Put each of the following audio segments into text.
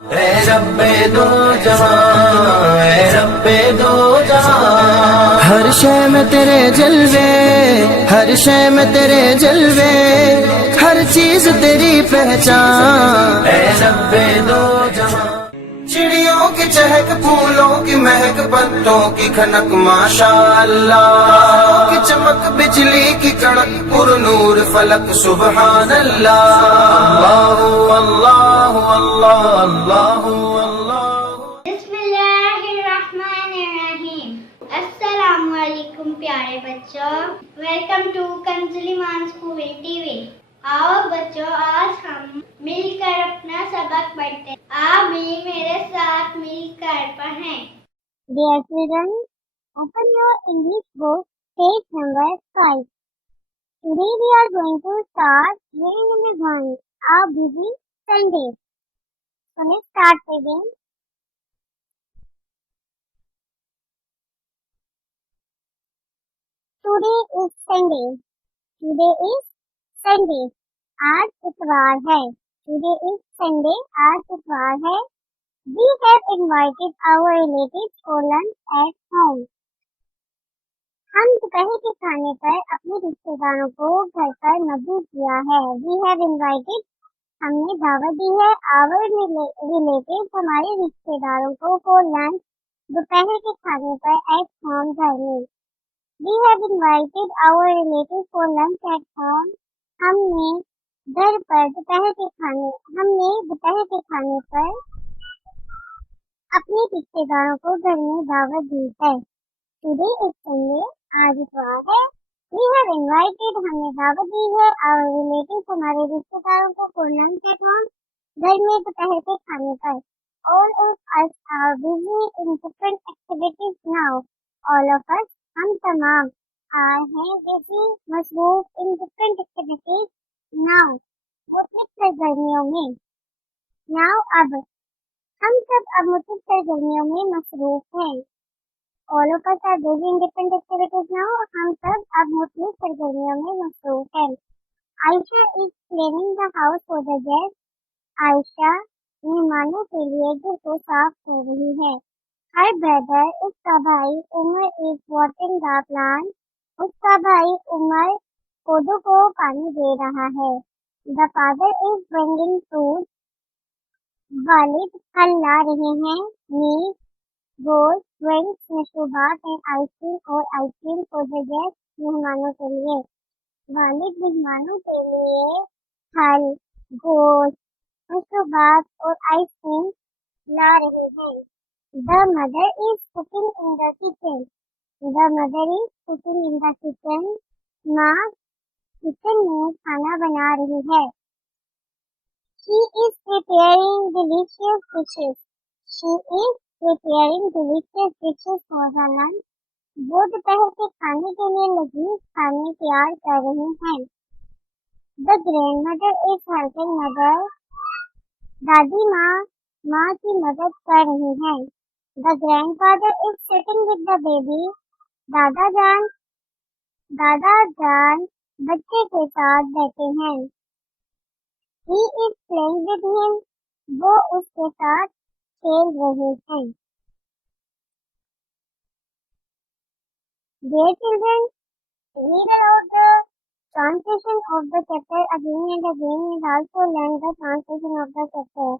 ए रब्बे दो जहां, ए रब्बे दो जहां, हर शय में तेरे जलवे, हर शय में तेरे जलवे, हर चीज तेरी पहचान। ए रब्बे दो जहां, चिड़ियों की चहक, फूलों की महक, पत्तों की खनक, माशाअल्लाह की चमक, बिजली की कड़क, पुरनूर फलक, सुबहान अल्लाह। अल्लाह अल्लाह अल्लाह अल्लाह अल्लाह। बिस्मिल्लाहिर्रहमानिर्रहीम। अस्सलामुअलैकुम प्यारे बच्चों, welcome to Kanz Iman school TV. आओ बच्चों, आज हम मिलकर अपना सबक पढ़ते हैं। आप भी मेरे साथ मिलकर पढ़ें। Dear children, open your English book, page number 5. Today we are going to start reading in one, A Busy Sunday. So let's start reading. Today is Sunday. Today is Sunday. आज इतवार है. Today is Sunday. आज इतवार है. We have invited our relatives for lunch at home. हम दोपहर के खाने पर अपने रिश्तेदारों को घर पर मदद किया है. We have invited, हमने दावत दी है. Our relatives, हमारे रिश्तेदारों को for lunch, दोपहर के खाने पर at home, घर में. We have invited our relatives for lunch at home. हमने दोपहर के खाने पर अपने रिश्तेदारों को घर में दावत दी है. Today is Sunday. आज इतवार है. We have invited, हमने दावत दी है. Our relatives, हमारे रिश्तेदारों को for lunch at home, घर में दोपहर के खाने पर. All of us are busy in different activities now. All of us, हम तमाम are हैं busy, मसरूफ in different activities now. मुख्तलिफ सरगर्मियों में. Now अब, हम सब अब मुख्तलिफ सरगर्मियों में मसरूफ हैं. All of us are busy in different activities now. हम सब अब मुख्तलिफ सरगर्मियों में मसरूफ हैं. Aisha is cleaning the house for the guests. Aisha मेहमानों के लिए घर को साफ कर रही है. Her brother, उसका भाई Umar is watering the plant. उसका भाई उमर पौधों को पानी दे रहा है. The father is bringing food. वालिद फल ला रहे हैं. Meat, गोश्त, drinks, मशरूबात and आइसक्रीम और आइसक्रीम for the guests, मेहमानों के लिए. वालिद मेहमानों के लिए फल, गोश्त, मशरूबात और आइसक्रीम ला रहे हैं. The mother is cooking in the kitchen. The mother is cooking in the kitchen. माँ किचन में खाना बना रही है. She is preparing delicious dishes. She is preparing delicious dishes for the lunch. वो दोपहर के खाने के लिए लजीज खाने तैयार कर रहे हैं. The grandmother is helping mother. दादी माँ की मदद कर रही है. The grandfather is sitting with the baby. दादा जान बच्चे के साथ बैठे हैं. He is playing with him. वो उसके साथ खेल रहे हैं. Dear children, read aloud the translation of the chapter again and again and also learn the translation of the chapter.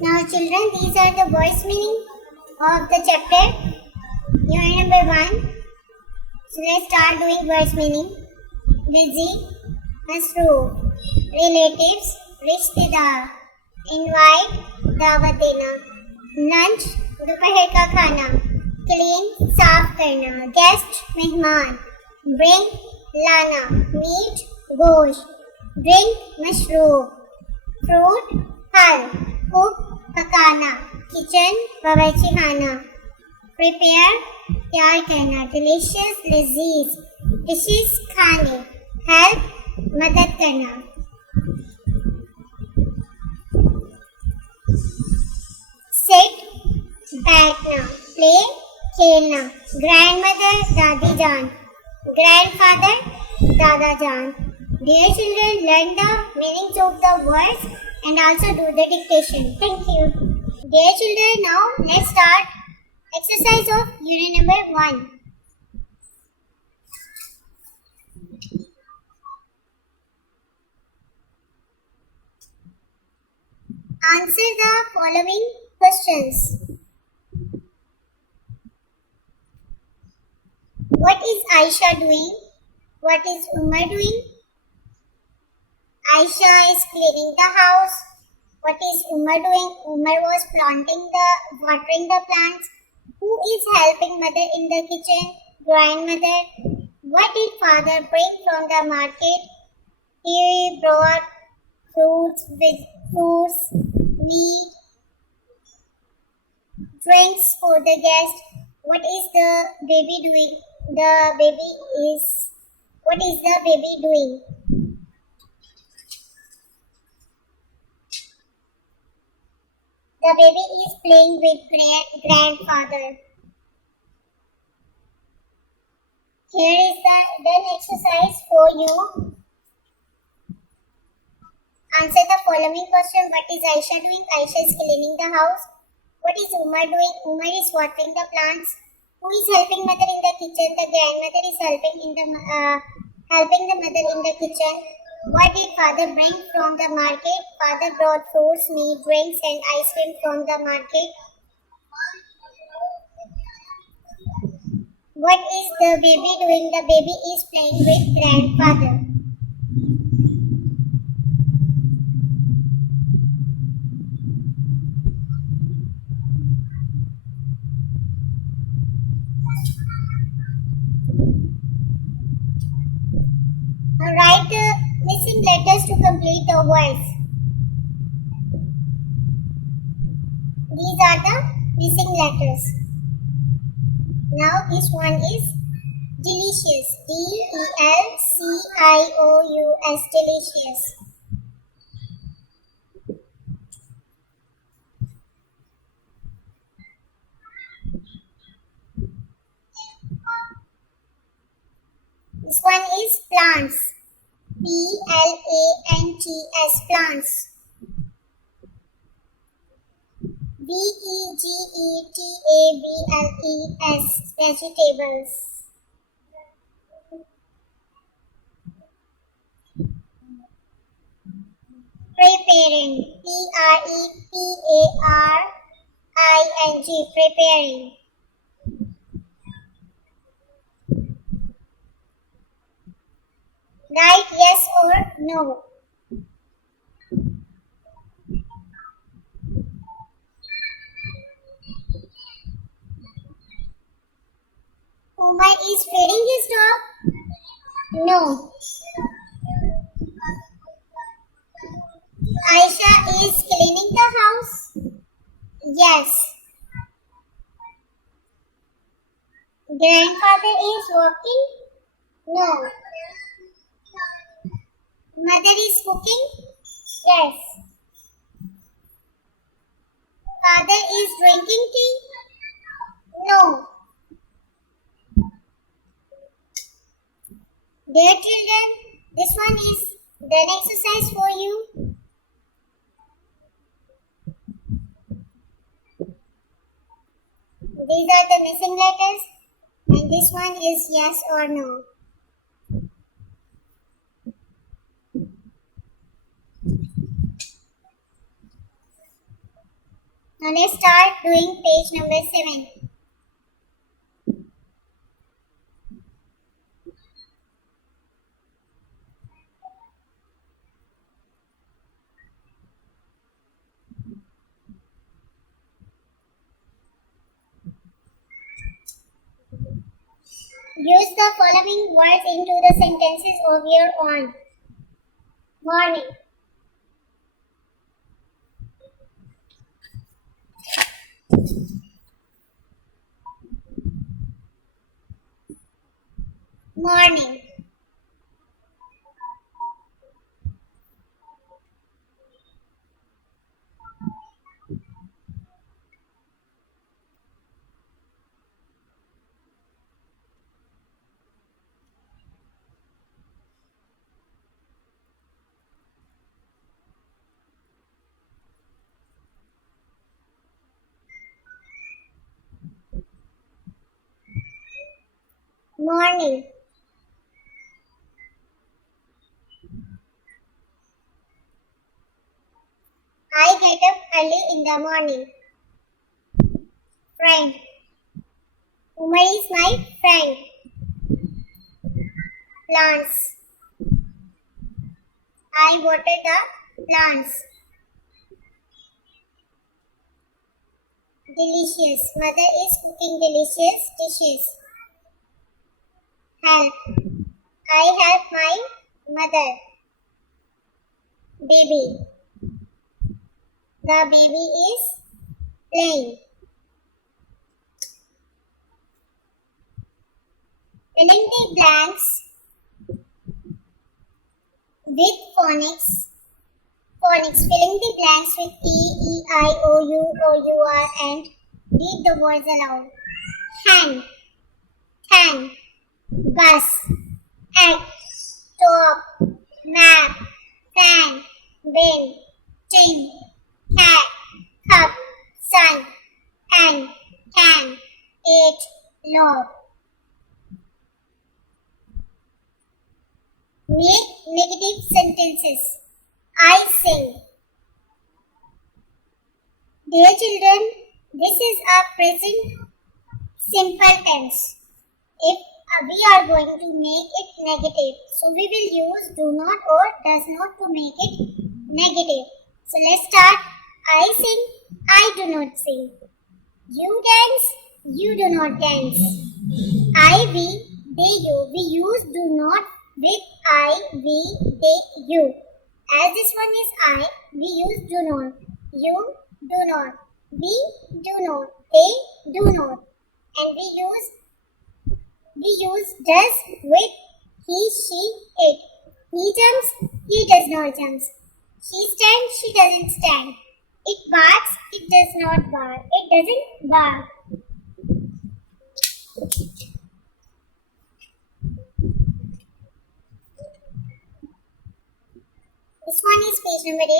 Now children, these are the words meaning of the chapter. Unit number 1. So let's start doing words meaning. Busy, मसरूफ, relatives, रिश्तेदार, invite, दावत देना, lunch, दोपहर का खाना, clean, साफ करना, guest, मेहमान, bring, लाना, meat, गोश्त, drink, मशरूब, fruit, फल, cook, पकाना, kitchen, बावर्ची खाना, prepare, तैयार करना, delicious, लजीज, dishes, खाने, help, मदद करना. Sit, बैठना, play, खेलना, grandmother, दादी जान, grandfather, दादा जान. Dear children, learn the meanings of the words and also do the dictation. Thank you. Dear children, now let's start exercise of unit number 1. Answer the following questions. What is Aisha doing? What is Umar doing? Aisha is cleaning the house. What is Umar doing? Umar was watering the plants. Who is helping mother in the kitchen? Grandmother. What did father bring from the market? He brought fruits, meat, drinks for the guest. What is the baby doing? What is the baby doing? The baby is playing with grandfather. Here is the done exercise for you. Answer the following question. What is Aisha doing? Aisha is cleaning the house. What is Umar doing? Umar is watering the plants. Who is helping mother in the kitchen? The grandmother is helping the mother in the kitchen. What did father bring from the market? Father brought fruits, meat, drinks, and ice cream from the market. What is the baby doing? The baby is playing with grandfather. Write the missing letters to complete the words. These are the missing letters. Now this one is delicious. delicious. Delicious. This one is plants. plants. Plants. vegetables. Vegetables. Preparing. preparing. Preparing. Write yes or no. Umar is feeding his dog? No. Aisha is cleaning the house? Yes. Grandfather is working? No. Mother is cooking? Yes. Father is drinking tea? No. Dear children, this one is the exercise for you. These are the missing letters, and this one is yes or no. Now let's start doing page number 7. Use the following words into the sentences of your own. Morning. Morning. morning. I get up early in the morning. Friend. Umar is my friend. Plants. I water the plants. Delicious. Mother is cooking delicious dishes. Help. I help my mother. Baby. The baby is playing. Filling the blanks with phonics. Phonics. Filling the blanks with E, E, I, O, U, O, U, R and read the words aloud. Hand. Tank. Bus. Egg. Top. Map. Fan. Bin. Tin. Cat. Cup. Sun. Pen. Can. Eight. Lob. Make negative sentences. I sing. Dear children, this is a present simple tense. If we are going to make it negative, so we will use do not or does not to make it negative. So let's start. I sing, I do not sing. You dance, you do not dance. I, we, they, you. We use do not with I, we, they, you. As this one is I, we use do not. You do not. We do not. They do not. And we use does with he, she, it. He jumps, he does not jump. She stands, she doesn't stand. It barks, it does not bark. It doesn't bark. This one is page number 8.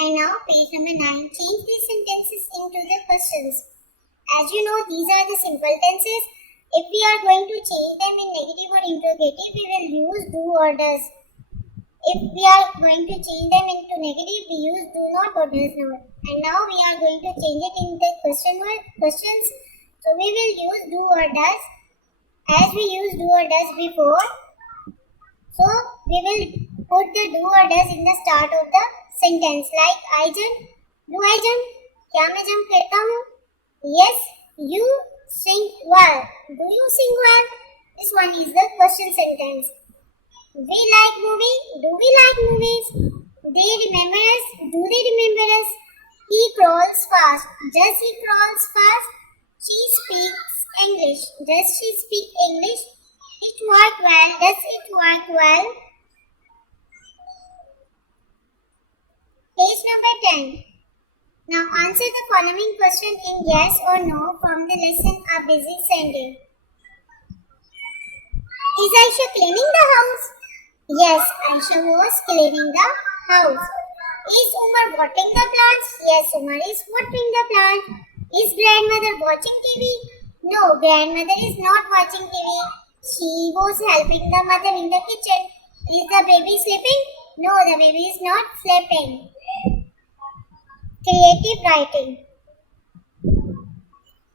And now page number 9. Change these sentences into the questions. As you know, these are the simple tenses. If we are going to change them in negative or interrogative, we will use do or does. If we are going to change them into negative, we use do not or does not. And now we are going to change it in the questions. So we will use do or does as we used do or does before. So we will put the do or does in the start of the sentence. Like I jump. Do I jump? क्या मैं jump करता हूँ? Yes, you sing well. Do you sing well? This one is the question sentence. We like movie. Do we like movies? They remember us. Do they remember us? He crawls fast. Does he crawls fast? She speaks English. Does she speak English? It work well. Does it work well? Page number 10. Now answer the following question in yes or no from the lesson A Busy Sunday. Is Aisha cleaning the house? Yes, Aisha was cleaning the house. Is Umar watering the plants? Yes, Umar is watering the plant. Is grandmother watching TV? No, grandmother is not watching TV. She was helping the mother in the kitchen. Is the baby sleeping? No, the baby is not sleeping. Creative writing.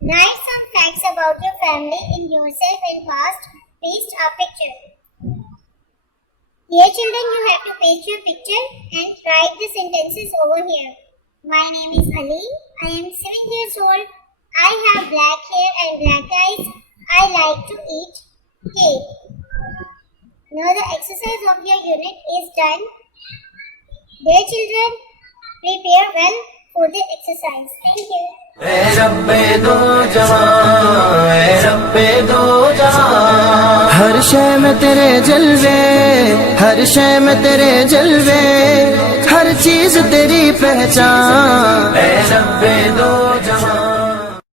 Write some facts about your family in yourself and past. Paste a picture. Here children, you have to paste your picture and write the sentences over here. My name is Ali. I am 7 years old. I have black hair and black eyes. I like to eat cake. Now the exercise of your unit is done. Dear children, prepare well for the exercise. Thank you. ए रब्बे दो जहां, ए रब्बे दो जहां, हर शय में तेरे जलवे, हर शय में तेरे जलवे, हर चीज तेरी पहचान, ए रब्बे दो जहां।